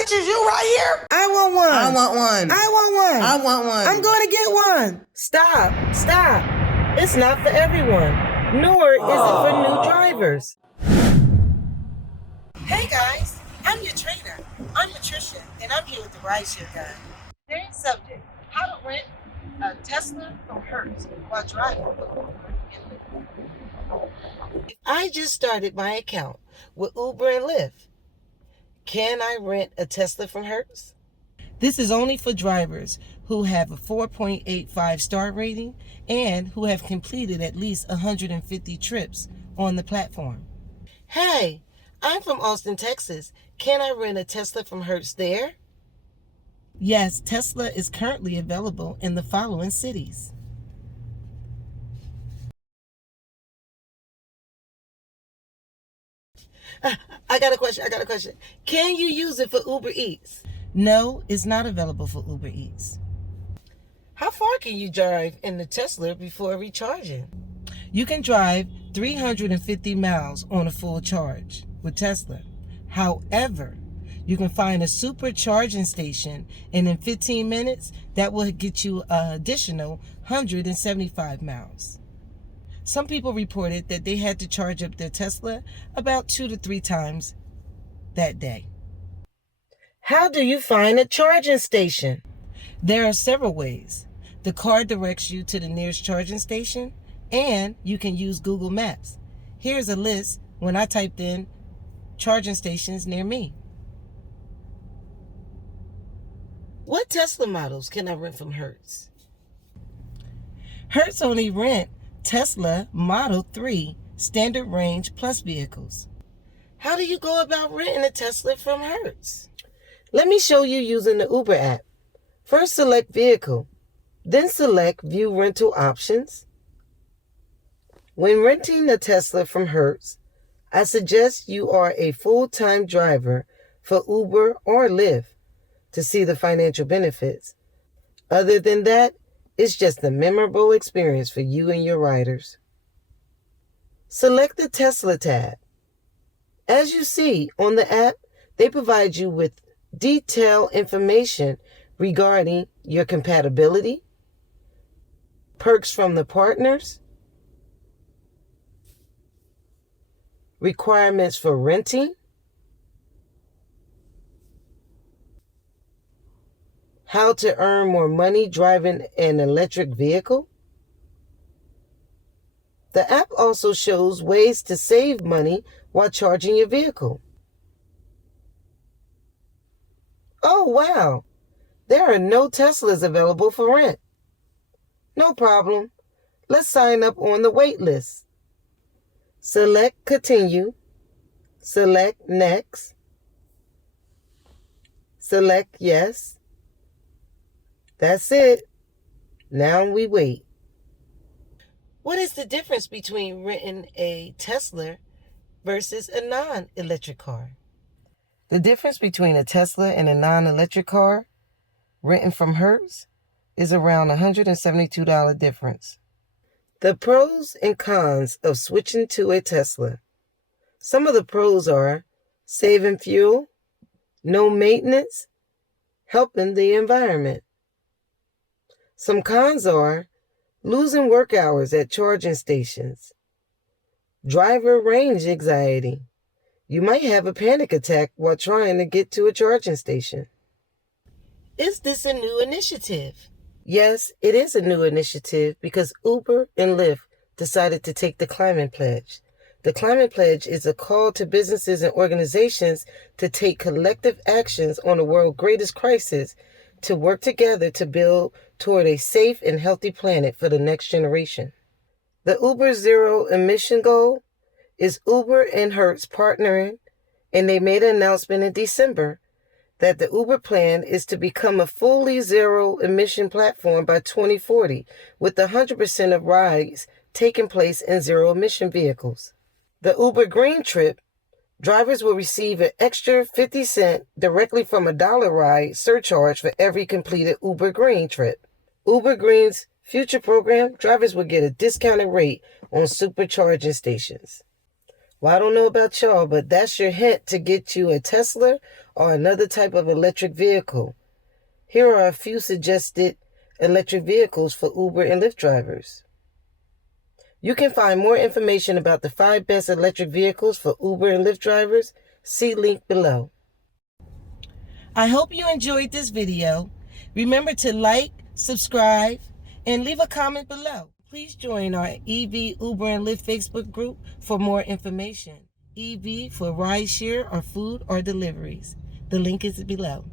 this is you right here? I want one. I want one. I want one. I want one. I'm going to get one. Stop. It's not for everyone, nor is it for new drivers. Hey guys, I'm your trainer. I'm Patricia, and I'm here with the Rideshare Guy. Today's subject, how to rent a Tesla from Hertz while driving for Uber and Lyft. I just started my account with Uber and Lyft. Can I rent a Tesla from Hertz? This is only for drivers who have a 4.85 star rating and who have completed at least 150 trips on the platform. Hey, I'm from Austin, Texas. Can I rent a Tesla from Hertz there? Yes, Tesla is currently available in the following cities. I got a question. Can you use it for Uber Eats? No, it's not available for Uber Eats. How far can you drive in the Tesla before recharging? You can drive 350 miles on a full charge with Tesla. However, you can find a super charging station, and in 15 minutes, that will get you an additional 175 miles. Some people reported that they had to charge up their Tesla about 2 to 3 times that day. How do you find a charging station? There are several ways. The car directs you to the nearest charging station, and you can use Google Maps. Here's a list when I typed in charging stations near me. What Tesla models can I rent from Hertz? Hertz only rent Tesla Model 3 Standard Range Plus vehicles. How do you go about renting a Tesla from Hertz? Let me show you using the Uber app. First select Vehicle, then select View Rental Options. When renting a Tesla from Hertz, I suggest you are a full-time driver for Uber or Lyft to see the financial benefits. Other than that, it's just a memorable experience for you and your riders. Select the Tesla tab. As you see on the app, they provide you with detailed information regarding your compatibility, perks from the partners, requirements for renting, how to earn more money driving an electric vehicle. The app also shows ways to save money while charging your vehicle. Oh, wow! There are no Teslas available for rent. No problem. Let's sign up on the wait list. Select Continue. Select Next. Select Yes. That's it. Now we wait. What is the difference between renting a Tesla versus a non-electric car? The difference between a Tesla and a non-electric car, renting from Hertz, is around $172 difference. The pros and cons of switching to a Tesla. Some of the pros are saving fuel, no maintenance, helping the environment. Some cons are losing work hours at charging stations, driver range anxiety. You might have a panic attack while trying to get to a charging station. Is this a new initiative? Yes, it is a new initiative because Uber and Lyft decided to take the Climate Pledge. The Climate Pledge is a call to businesses and organizations to take collective actions on the world's greatest crisis to work together to build toward a safe and healthy planet for the next generation. The Uber Zero Emission Goal is Uber and Hertz partnering, and they made an announcement in December that the Uber plan is to become a fully zero-emission platform by 2040, with 100% of rides taking place in zero-emission vehicles. The Uber Green Trip, drivers will receive an extra 50 cents directly from a $1 ride surcharge for every completed Uber Green trip. Uber Green's future program, drivers will get a discounted rate on supercharging stations. Well, I don't know about y'all, but that's your hint to get you a Tesla or another type of electric vehicle. Here are a few suggested electric vehicles for Uber and Lyft drivers. You can find more information about the 5 best electric vehicles for Uber and Lyft drivers. See link below. I hope you enjoyed this video. Remember to like, subscribe, and leave a comment below. Please join our EV, Uber, and Lyft Facebook group for more information. EV for rideshare or food or deliveries. The link is below.